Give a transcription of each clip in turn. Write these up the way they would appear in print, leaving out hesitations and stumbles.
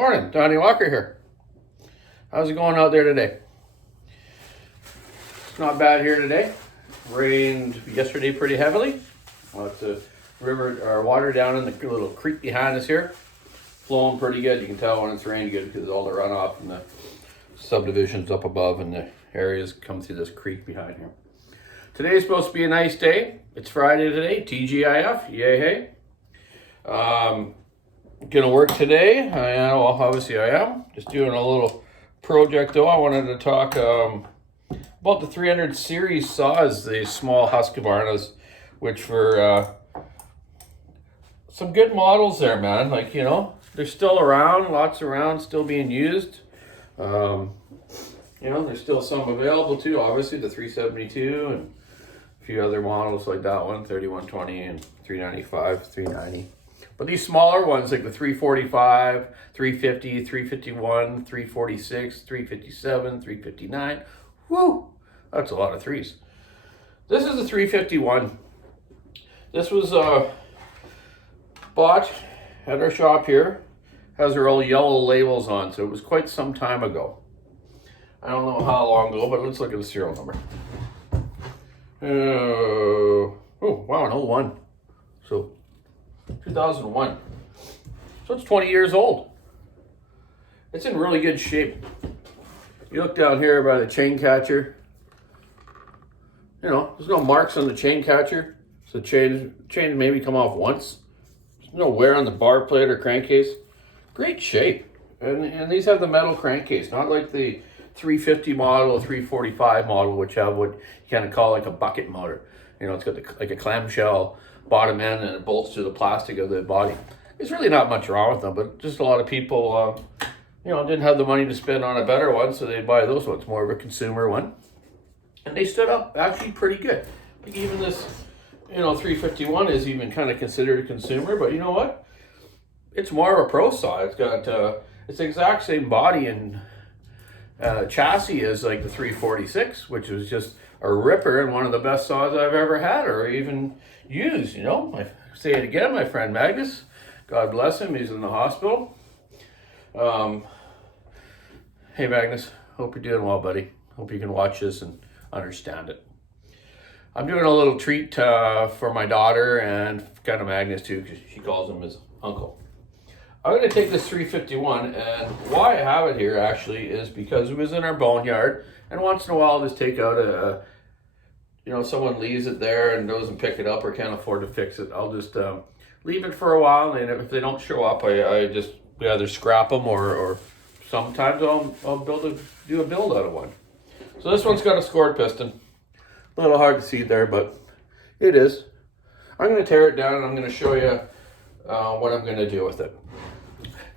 Morning, Donny Walker here. How's it going out there today? It's not bad here today. Rained yesterday pretty heavily. Lots of river or water down in the little creek behind us here. Flowing pretty good. You can tell when it's rained good because all the runoff from the subdivisions up above and the areas come through this creek behind here. Today's supposed to be a nice day. It's Friday today, TGIF, yay hey. Gonna work today. Well, obviously I am. Just doing a little project though. I wanted to talk about the 300 series saws, the small husqvarnas, which for some good models there, man. Like, you know, they're still around, lots around, still being used. You know, there's still some available too, obviously, the 372 and a few other models like that one, 3120 and 395, 390. But these smaller ones like the 345, 350, 351, 346, 357, 359, whoo, that's a lot of threes. This is the 351. This was bought at our shop here. Has our old yellow labels on, so it was quite some time ago. I don't know how long ago, but let's look at the serial number. Oh, wow, an 01. So 2001. So it's 20 years old. It's in really good shape. You look down here by the chain catcher. You know, there's no marks on the chain catcher. So the chain maybe come off once. There's no wear on the bar plate or crankcase. Great shape. And these have the metal crankcase, not like the 350 model or 345 model, which have what you kind of call like a bucket motor. You know, it's got like a clamshell bottom end and it bolts to the plastic of the body. There's really not much wrong with them, but just a lot of people, you know, didn't have the money to spend on a better one, so they buy those ones, more of a consumer one. And they stood up actually pretty good. Like even this, you know, 351 is even kind of considered a consumer, but you know what? It's more of a pro saw. It's got, it's the exact same body and chassis as like the 346, which was just a ripper and one of the best saws I've ever had or even used. You know, I say it again, my friend Magnus, God bless him, he's in the hospital. Hey Magnus, hope you're doing well, buddy. Hope you can watch this and understand it. I'm doing a little treat for my daughter and kind of Magnus too, because she calls him his uncle. I'm going to take this 351, and why I have it here actually is because it was in our boneyard, and once in a while I'll just take out you know, someone leaves it there and doesn't pick it up or can't afford to fix it. I'll just leave it for a while, and if they don't show up, I just either scrap them or sometimes I'll do a build out of one. So this one's got a scored piston. A little hard to see there, but it is. I'm going to tear it down and I'm going to show you what I'm going to do with it.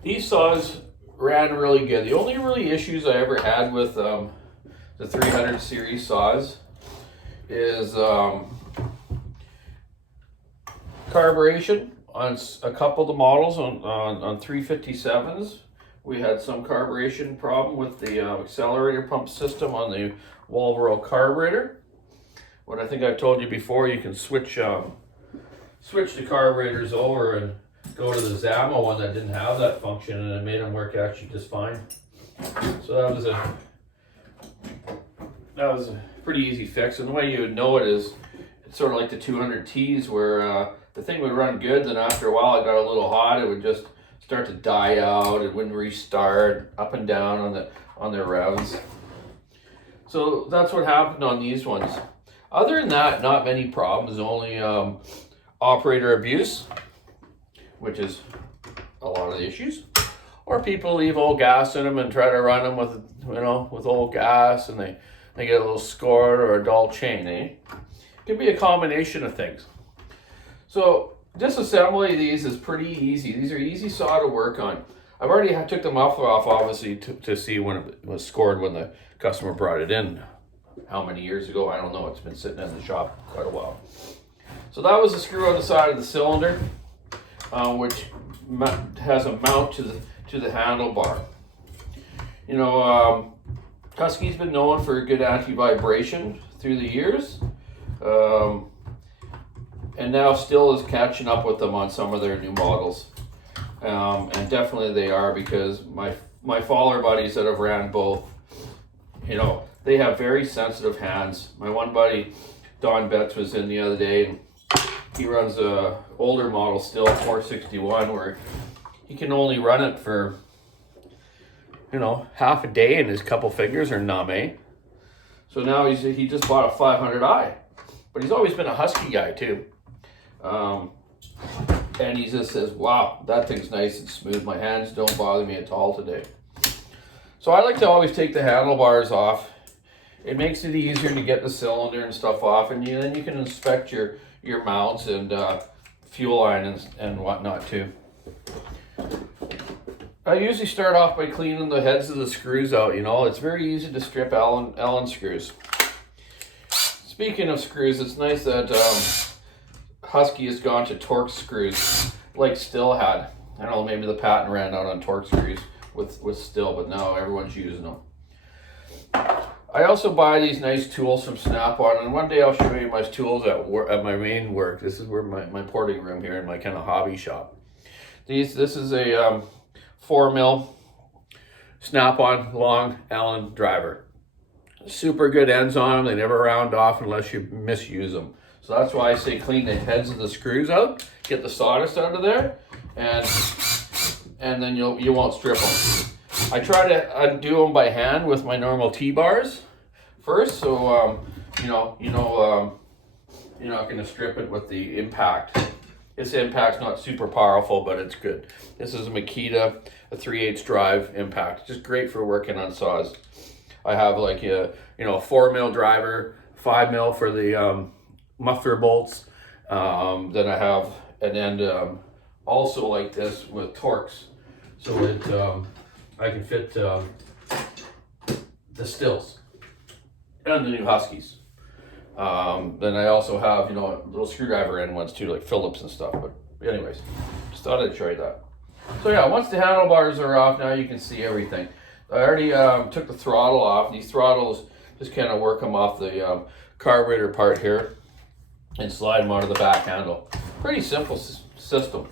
These saws ran really good. The only really issues I ever had with the 300 series saws is carburation. On a couple of the models on 357s, we had some carburation problem with the accelerator pump system on the Wolverine carburetor. What I think I've told you before, you can switch the carburetors over and go to the Zama one that didn't have that function, and it made them work actually just fine. So that was a pretty easy fix. And the way you would know it is it's sort of like the 200Ts where the thing would run good, then after a while it got a little hot, it would just start to die out, it wouldn't restart, up and down on their revs. So that's what happened on these ones. Other than that, not many problems, only operator abuse, which is a lot of the issues. Or people leave old gas in them and try to run them with, you know, with old gas, and they get a little scored or a dull chain, eh? It can be a combination of things. So disassembly of these is pretty easy. These are easy saw to work on. I've already took the muffler off, obviously, to see when it was scored when the customer brought it in. How many years ago? I don't know. It's been sitting in the shop quite a while. So that was a screw on the side of the cylinder, which has a mount to the handlebar. You know, Husky's been known for good anti-vibration through the years, and now still is catching up with them on some of their new models. And definitely they are, because my faller buddies that have ran both, you know, they have very sensitive hands. My one buddy, Don Betts, was in the other day, and he runs a older model still, 461, where he can only run it for, you know, half a day and his couple fingers are numb, eh? So now he just bought a 500i, but he's always been a husky guy too. And he just says, wow, that thing's nice and smooth. My hands don't bother me at all today. So I like to always take the handlebars off. It makes it easier to get the cylinder and stuff off, and then you can inspect your mounts and fuel line and whatnot too. I usually start off by cleaning the heads of the screws out. You know, it's very easy to strip Allen screws. Speaking of screws, it's nice that Husky has gone to Torx screws like Still had. I don't know, maybe the patent ran out on Torx screws with Still, but now everyone's using them. I also buy these nice tools from Snap-on, and one day I'll show you my tools at my main work. This is where my porting room here in my kind of hobby shop. This is a 4mm Snap-on long Allen driver. Super good ends on them. They never round off unless you misuse them. So that's why I say clean the heads of the screws out, get the sawdust out of there, and then you won't strip them. I try to undo them by hand with my normal T-bars first, so you're not going to strip it with the impact. This impact's not super powerful, but it's good. This is a Makita, a 3/8 drive impact. Just great for working on saws. I have like a 4mm driver, 5mm for the muffler bolts. Then I have an end also like this with Torx, so it I can fit the Stills and the new Huskies. Then I also have little screwdriver end ones too, like Phillips and stuff. But anyways, just thought I'd show you that. So yeah, once the handlebars are off, now you can see everything. I already took the throttle off. These throttles, just kind of work them off the carburetor part here and slide them onto the back handle. Pretty simple system.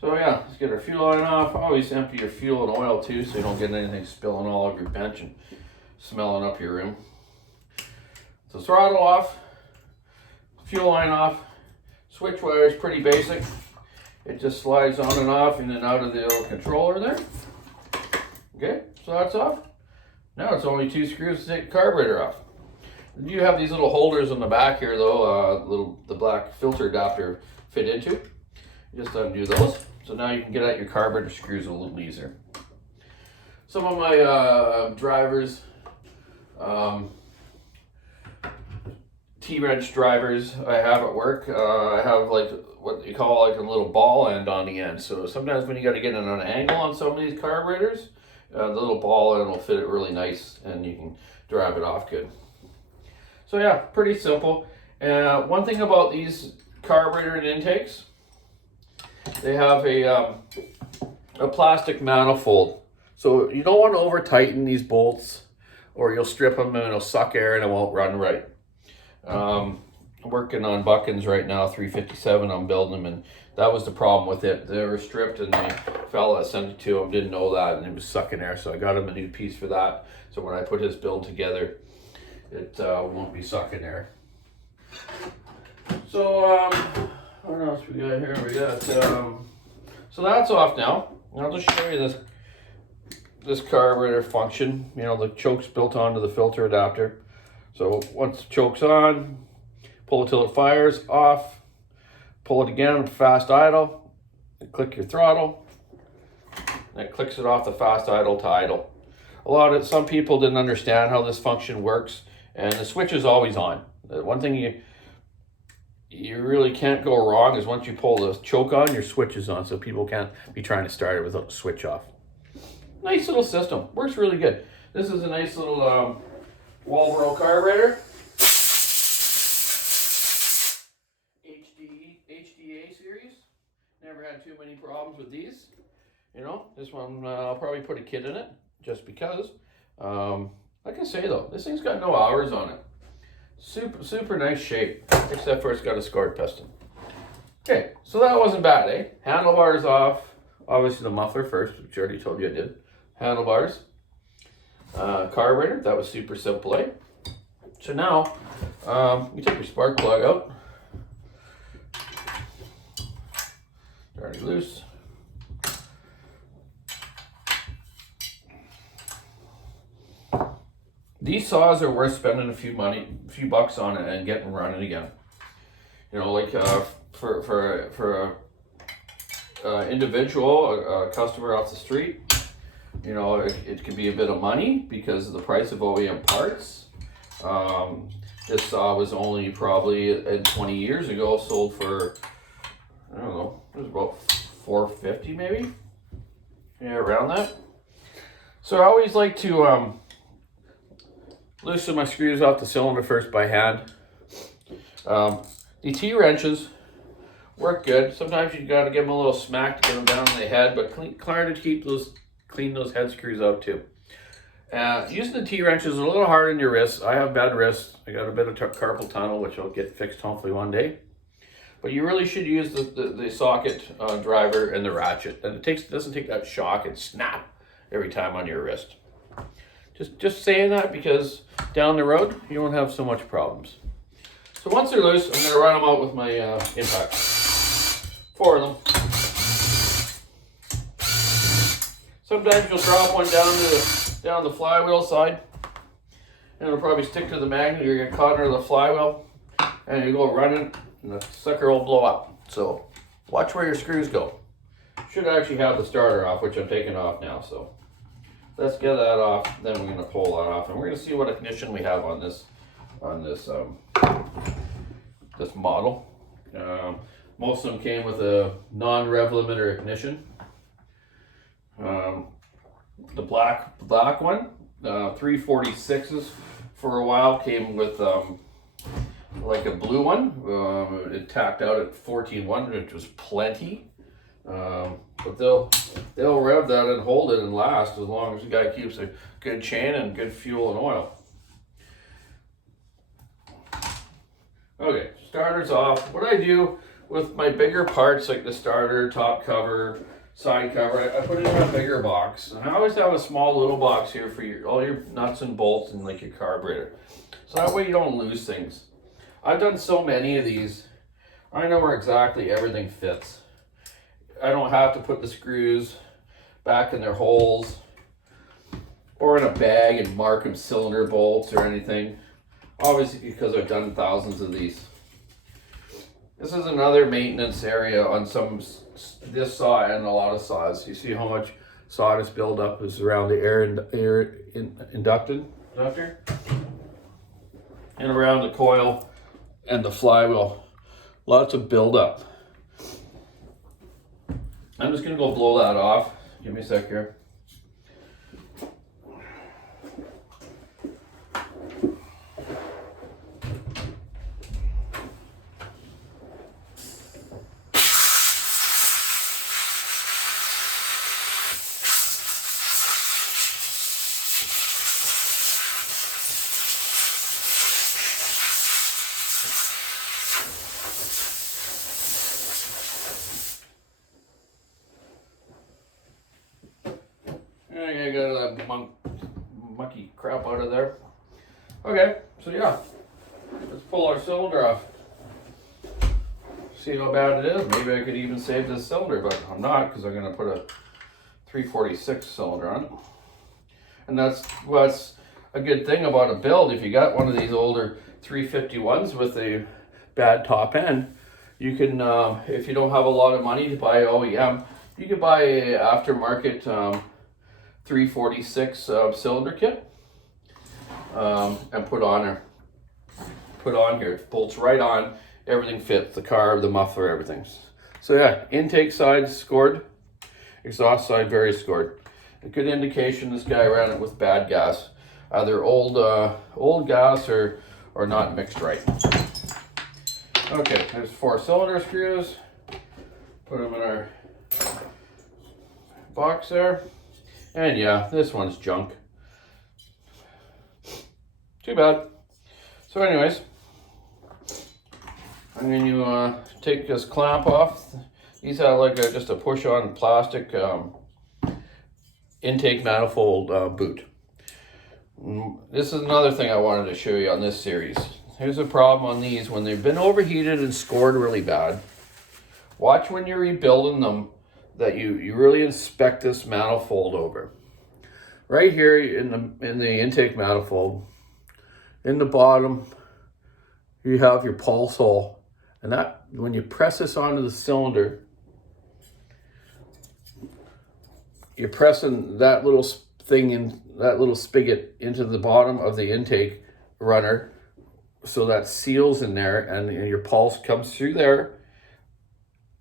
So yeah, let's get our fuel line off. Always empty your fuel and oil too, so you don't get anything spilling all over your bench and smelling up your room. So throttle off, fuel line off. Switch wire is pretty basic. It just slides on and off, in and out of the little controller there. Okay, so that's off. Now it's only 2 screws to take the carburetor off. You have these little holders on the back here though, the black filter adapter fit into. You just undo those. So now you can get out your carburetor screws a little easier. Some of my drivers, T-wrench drivers I have at work, I have like what you call like a little ball end on the end. So sometimes when you got to get it on an angle on some of these carburetors, the little ball end will fit it really nice and you can drive it off good. So yeah, pretty simple. One thing about these carburetor and intakes, they have a plastic manifold. So you don't want to over tighten these bolts or you'll strip them and it'll suck air and it won't run right. I'm working on Buckins right now, 357, I'm building them, and that was the problem with it. They were stripped and the fella that sent it to him didn't know that and it was sucking air, so I got him a new piece for that. So when I put his build together, it won't be sucking air. So what else we got here? We got so that's off now. I'll just show you this carburetor function. The choke's built onto the filter adapter. So once the choke's on, pull it till it fires, off, pull it again with fast idle, and click your throttle, and it clicks it off the fast idle to idle. Some people didn't understand how this function works, and the switch is always on. One thing you really can't go wrong is once you pull the choke on, your switch is on, so people can't be trying to start it without the switch off. Nice little system, works really good. This is a nice little Walbro carburetor. HDA series. Never had too many problems with these. This one I'll probably put a kit in it just because. Like I say though, this thing's got no hours on it. Super nice shape, except for it's got a scored piston. Okay, so that wasn't bad, eh? Handlebars off, Obviously the muffler first, which I already told you I did. Handlebars. Carburetor, that was super simple, eh? So now, you take your spark plug out. They're already loose. These saws are worth spending a few bucks on it and getting running again. You know, like for a individual, a customer off the street, you know, it could be a bit of money because of the price of OEM parts. This saw was only probably 20 years ago sold for, I don't know, it was about $450 maybe, yeah, around that. So I always like to loosen my screws off the cylinder first by hand. The T-wrenches work good. Sometimes you got to give them a little smack to get them down in the head, but clean those head screws out too. Using the T-wrenches is a little hard on your wrists. I have bad wrists. I got a bit of carpal tunnel, which I'll get fixed hopefully one day. But you really should use the socket driver and the ratchet. And it doesn't take that shock and snap every time on your wrist. Just saying that because down the road you won't have so much problems. So once they're loose, I'm going to run them out with my impact. 4 of them. Sometimes you'll drop one down the flywheel side, and it'll probably stick to the magnet. You're going to caught under the flywheel, and you go running, and the sucker will blow up. So watch where your screws go. Should actually have the starter off, which I'm taking off now. So let's get that off. Then we're going to pull that off, and we're going to see what ignition we have on this this model. Most of them came with a non-rev limiter ignition. The black one, 346s for a while came with like a blue one. It tapped out at 14.1, which was plenty. But they'll rev that and hold it and last as long as the guy keeps a good chain and good fuel and oil. Okay, starter's off. What I do with my bigger parts like the starter, top cover, side cover, I put it in a bigger box. And I always have a small little box here for all your nuts and bolts and like your carburetor. So that way you don't lose things. I've done so many of these, I know where exactly everything fits. I don't have to put the screws back in their holes or in a bag and mark them cylinder bolts or anything. Obviously because I've done thousands of these. This is another maintenance area on this saw and a lot of saws. You see how much sawdust buildup is around the air inductor and around the coil and the flywheel. Lots of buildup. I'm just gonna go blow that off. Give me a sec here. I got that mucky crap out of there. Okay, so yeah, let's pull our cylinder off. See how bad it is. Maybe I could even save this cylinder, but I'm not because I'm going to put a 346 cylinder on it. And that's what's a good thing about a build. If you got one of these older 351s with a bad top end, you can, if you don't have a lot of money to buy OEM, you can buy a aftermarket 346 cylinder kit and put on here. It bolts right on. Everything fits, the carb, the muffler, everything. So yeah, intake side scored, exhaust side very scored. A good indication this guy ran it with bad gas, either old gas or not mixed right. Okay, there's 4 cylinder screws. Put them in our box there. And yeah, this one's junk. Too bad. So anyways, I'm going to take this clamp off These have like just a push-on plastic intake manifold boot. This is another thing I wanted to show you on this series. Here's a problem on these when they've been overheated and scored really bad. Watch when you're rebuilding them that you really inspect this manifold over. Right here in the intake manifold, in the bottom, you have your pulse hole. And that, when you press this onto the cylinder, you're pressing that little thing in, that little spigot into the bottom of the intake runner, so that seals in there, and your pulse comes through there,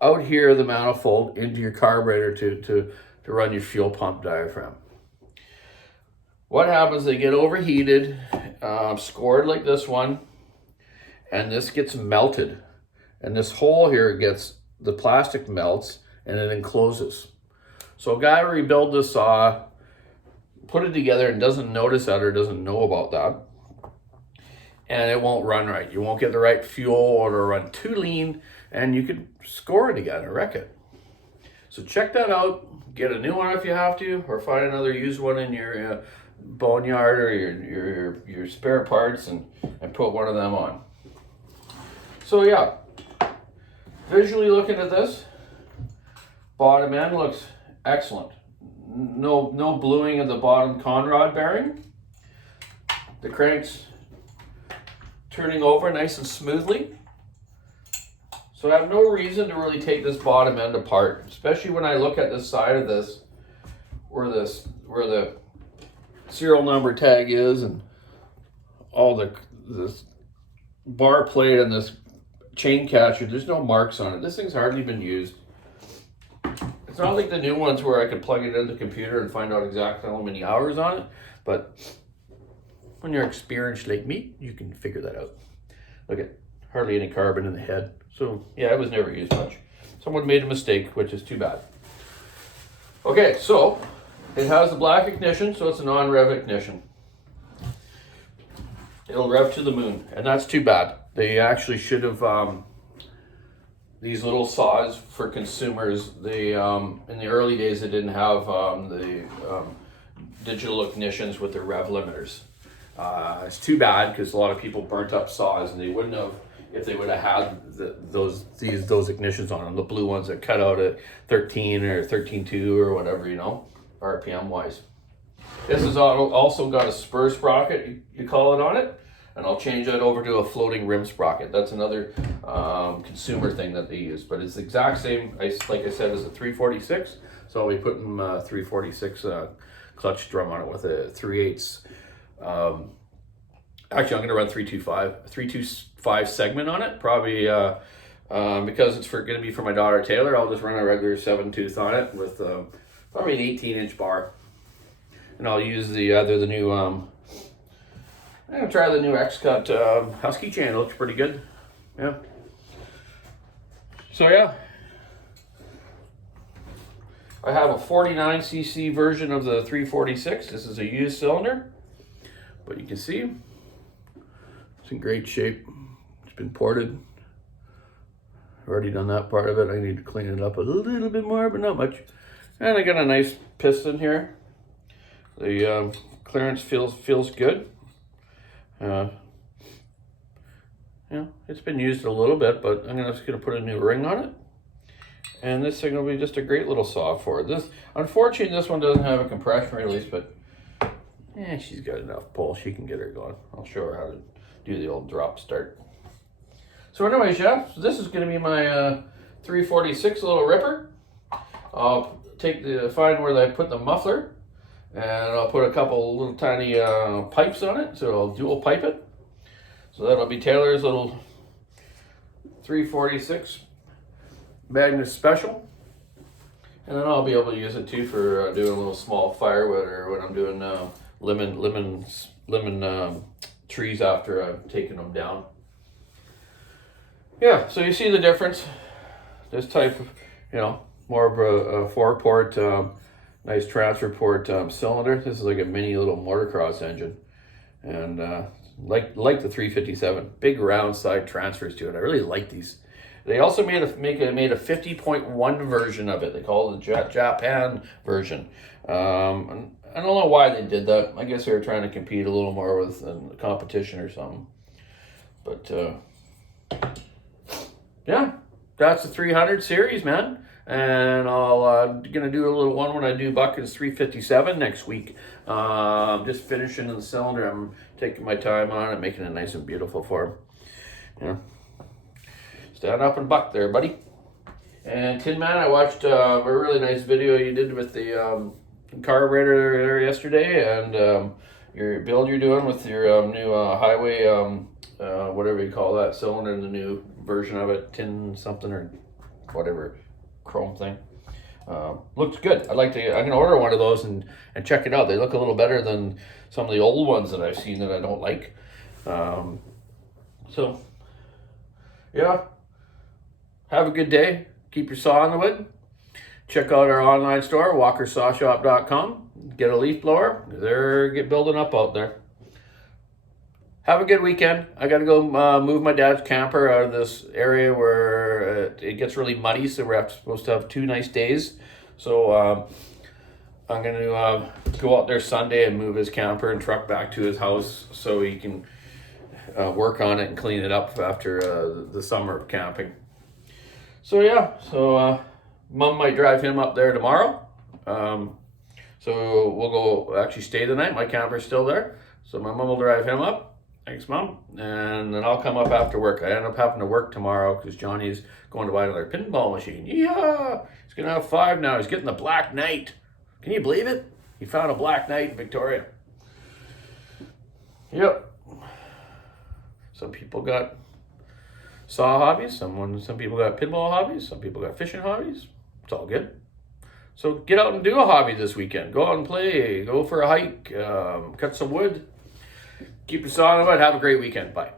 out here the manifold into your carburetor to run your fuel pump diaphragm. What happens, they get overheated, scored like this one, and this gets melted. And this hole here gets, the plastic melts and it encloses. So a guy rebuild this saw, put it together and doesn't notice that or doesn't know about that, and it won't run right. You won't get the right fuel, or it'll run too lean, and you could score it again or wreck it. So check that out. Get a new one if you have to, or find another used one in your boneyard or your spare parts and put one of them on. So yeah, visually looking at this, bottom end looks excellent. No bluing of the bottom conrod bearing. The crank's turning over nice and smoothly. So I have no reason to really take this bottom end apart, especially when I look at this side of this, where the serial number tag is, and all this bar plate and this chain catcher. There's no marks on it. This thing's hardly been used. It's not like the new ones where I could plug it into the computer and find out exactly how many hours on it, but when you're experienced like me, you can figure that out. Look at, hardly any carbon in the head. So yeah, it was never used much. Someone made a mistake, which is too bad. Okay, so it has the black ignition, so it's a non-rev ignition. It'll rev to the moon, and that's too bad. They actually should have, these little saws for consumers, they, in the early days, they didn't have the digital ignitions with the rev limiters. It's too bad, because a lot of people burnt up saws, and they wouldn't have, if they would have had those ignitions on them, the blue ones that cut out at 13 or 13.2 or whatever, you know, RPM wise. This has also got a spur sprocket, you call it, on it, and I'll change that over to a floating rim sprocket. That's another consumer thing that they use, but it's the exact same, like I said, as a 346. So I'll be putting 346 clutch drum on it with a 3/8. Actually, I'm going to run 325 segment on it, probably because it's going to be for my daughter Taylor. I'll just run a regular 7-tooth on it with probably an 18-inch bar, and I'll use the new. I'm going to try the new X-Cut Husky chain. It looks pretty good. Yeah. So yeah, I have a 49cc version of the 346. This is a used cylinder, but you can see it's in great shape. It's been ported. I've already done that part of it. I need to clean it up a little bit more, but not much. And I got a nice piston here. The clearance feels good. Yeah, it's been used a little bit, but I'm just gonna put a new ring on it. And this thing will be just a great little saw for it. This, unfortunately, this one doesn't have a compression release, but she's got enough pull. She can get her going. I'll show her how to do the old drop start. So anyways, yeah, so this is gonna be my 346 little ripper. I'll find where I put the muffler, and I'll put a couple little tiny pipes on it, so I'll dual pipe it. So that'll be Taylor's little 346 Magnus Special. And then I'll be able to use it too for doing a little small firewood, or when I'm doing lemon trees after I've taken them down. Yeah, so you see the difference. This type of, more of a 4-port, nice transfer port cylinder. This is like a mini little motocross engine. And like the 357, big round side transfers to it. I really like these They also made a 50.1 version of it. They call it the Japan version. And I don't know why they did that. I guess they were trying to compete a little more with the competition or something. But yeah, that's the 300 series, man. And I'll gonna do a little one when I do Buckets 357 next week. Just finishing the cylinder. I'm taking my time on it, making it nice and beautiful for him. Yeah. Stand up and buck there, buddy. And Tin Man, I watched a really nice video you did with the carburetor there yesterday, and your build you're doing with your new highway, whatever you call that cylinder, the new version of it, tin something or whatever, chrome thing. Looks good. I'm gonna order one of those and check it out. They look a little better than some of the old ones that I've seen that I don't like. So yeah, have a good day. Keep your saw in the wood. Check out our online store, walkersawshop.com. Get a leaf blower. They're building up out there. Have a good weekend. I got to go move my dad's camper out of this area where it gets really muddy, so we're supposed to have 2 nice days. So I'm going to go out there Sunday and move his camper and truck back to his house so he can work on it and clean it up after the summer of camping. So yeah, Mom might drive him up there tomorrow. So we'll go actually stay the night. My camper's still there. So my mom will drive him up. Thanks, Mom. And then I'll come up after work. I end up having to work tomorrow because Johnny's going to buy another pinball machine. Yeah, he's going to have 5 now. He's getting the Black Knight. Can you believe it? He found a Black Knight in Victoria. Yep. Some people got saw hobbies. Some people got pinball hobbies. Some people got fishing hobbies. It's all good. So get out and do a hobby this weekend. Go out and play. Go for a hike. Cut some wood. Keep your saw in the wood. Have a great weekend. Bye.